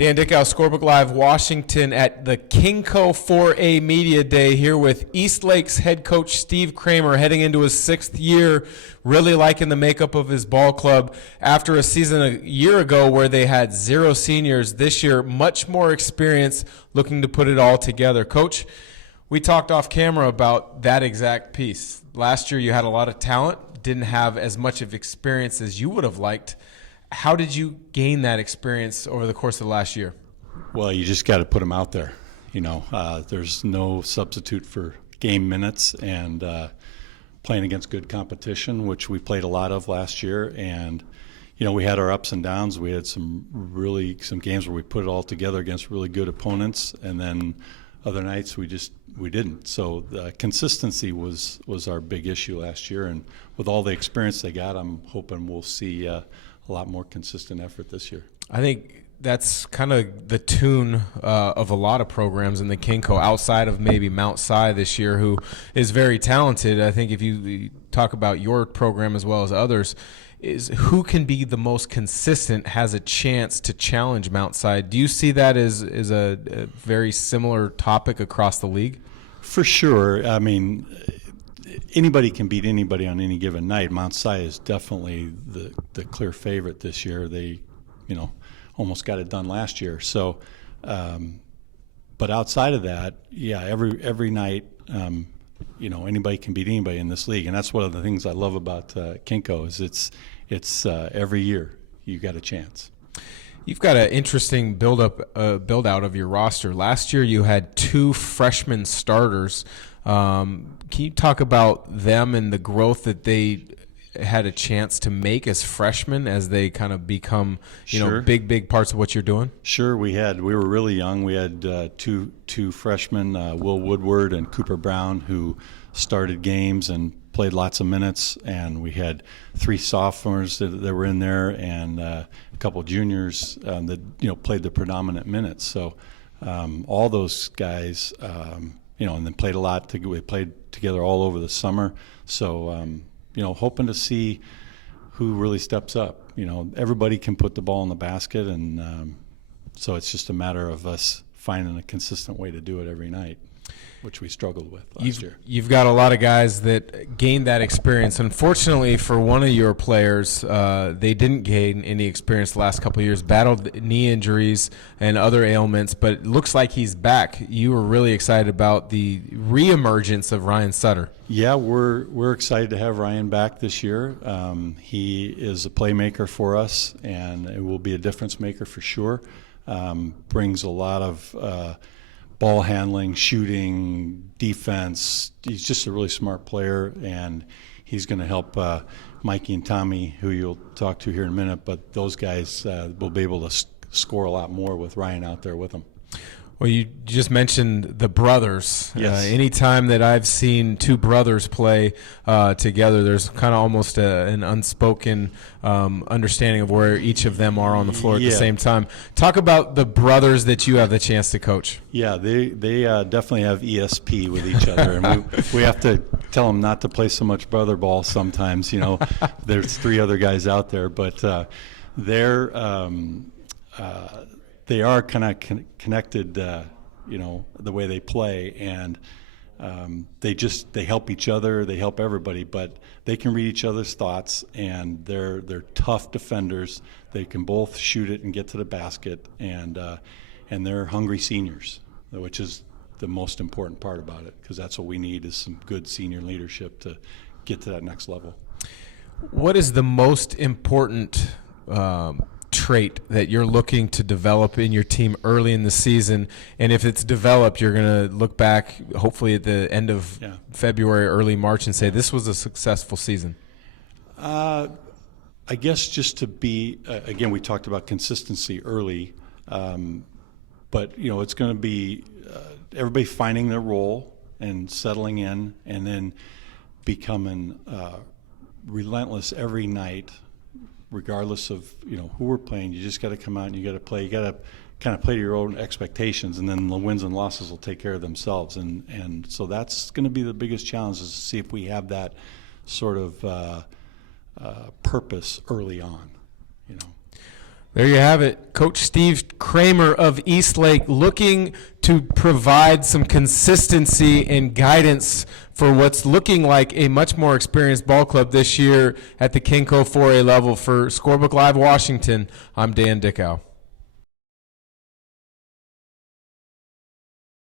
Dan Dickau, Scorebook Live, Washington at the KingCo 4A Media Day here with Eastlake's head coach Steve Kramer heading into his 6th year, really liking the makeup of his ball club. After a season a year ago where they had 0 seniors, this year much more experience, looking to put it all together. Coach, we talked off camera about that exact piece. Last year you had a lot of talent, didn't have as much of experience as you would have liked. How did you gain that experience over the course of the last year? Well, you just got to put them out there. There's no substitute for game minutes and playing against good competition, which we played a lot of last year. And, we had our ups and downs. We had some games where we put it all together against really good opponents. And then other nights we didn't. So the consistency was our big issue last year. And with all the experience they got, I'm hoping we'll see a lot more consistent effort this year. I think that's kind of the tune of a lot of programs in the KingCo outside of maybe Mount Si this year, who is very talented. I think if you talk about your program as well as others, is who can be the most consistent has a chance to challenge Mount Si. Do you see that as a very similar topic across the league? For sure. I mean, anybody can beat anybody on any given night. Mount Si is definitely the clear favorite this year. They, almost got it done last year. So, but outside of that, yeah, every night, anybody can beat anybody in this league, and that's one of the things I love about KingCo is it's every year you got a chance. You've got an interesting build out of your roster. Last year you had 2 freshman starters. Can you talk about them and the growth that they had a chance to make as freshmen as they kind of become, Sure. big parts of what you're doing? Sure, we were really young. We had two freshmen, Will Woodward and Cooper Brown, who started games and played lots of minutes, and we had 3 sophomores that were in there and a couple juniors that played the predominant minutes. So all those guys, and then played a lot. We played together all over the summer. So hoping to see who really steps up. Everybody can put the ball in the basket, and so it's just a matter of us finding a consistent way to do it every night, which we struggled with last year. You've got a lot of guys that gained that experience. Unfortunately for one of your players, they didn't gain any experience the last couple of years, battled knee injuries and other ailments, but it looks like he's back. You were really excited about the reemergence of Ryan Sutter. Yeah, we're excited to have Ryan back this year. He is a playmaker for us, and it will be a difference maker for sure. Brings a lot of ball handling, shooting, defense. He's just a really smart player, and he's going to help Mikey and Tommy, who you'll talk to here in a minute, but those guys will be able to score a lot more with Ryan out there with them. Well, you just mentioned the brothers. Yes. Anytime that I've seen 2 brothers play together, there's kind of almost an unspoken understanding of where each of them are on the floor at the same time. Talk about the brothers that you have the chance to coach. Yeah, they definitely have ESP with each other, and we have to tell them not to play so much brother ball sometimes. There's 3 other guys out there, but they are kind of connected, the way they play, and they help each other, they help everybody, but they can read each other's thoughts, and they're tough defenders. They can both shoot it and get to the basket, and they're hungry seniors, which is the most important part about it, because that's what we need is some good senior leadership to get to that next level. What is the most important trait that you're looking to develop in your team early in the season, and if it's developed, you're going to look back hopefully at the end of February, early March, and say this was a successful season? I guess just to be again, we talked about consistency early, but it's going to be everybody finding their role and settling in, and then becoming relentless every night. Regardless of who we're playing, you just got to come out and you got to play. You got to kind of play to your own expectations, and then the wins and losses will take care of themselves. And so that's going to be the biggest challenge, is to see if we have that sort of purpose early on. There you have it. Coach Steve Kramer of Eastlake looking to provide some consistency and guidance for what's looking like a much more experienced ball club this year at the KingCo 4A level. For Scorebook Live Washington, I'm Dan Dickau.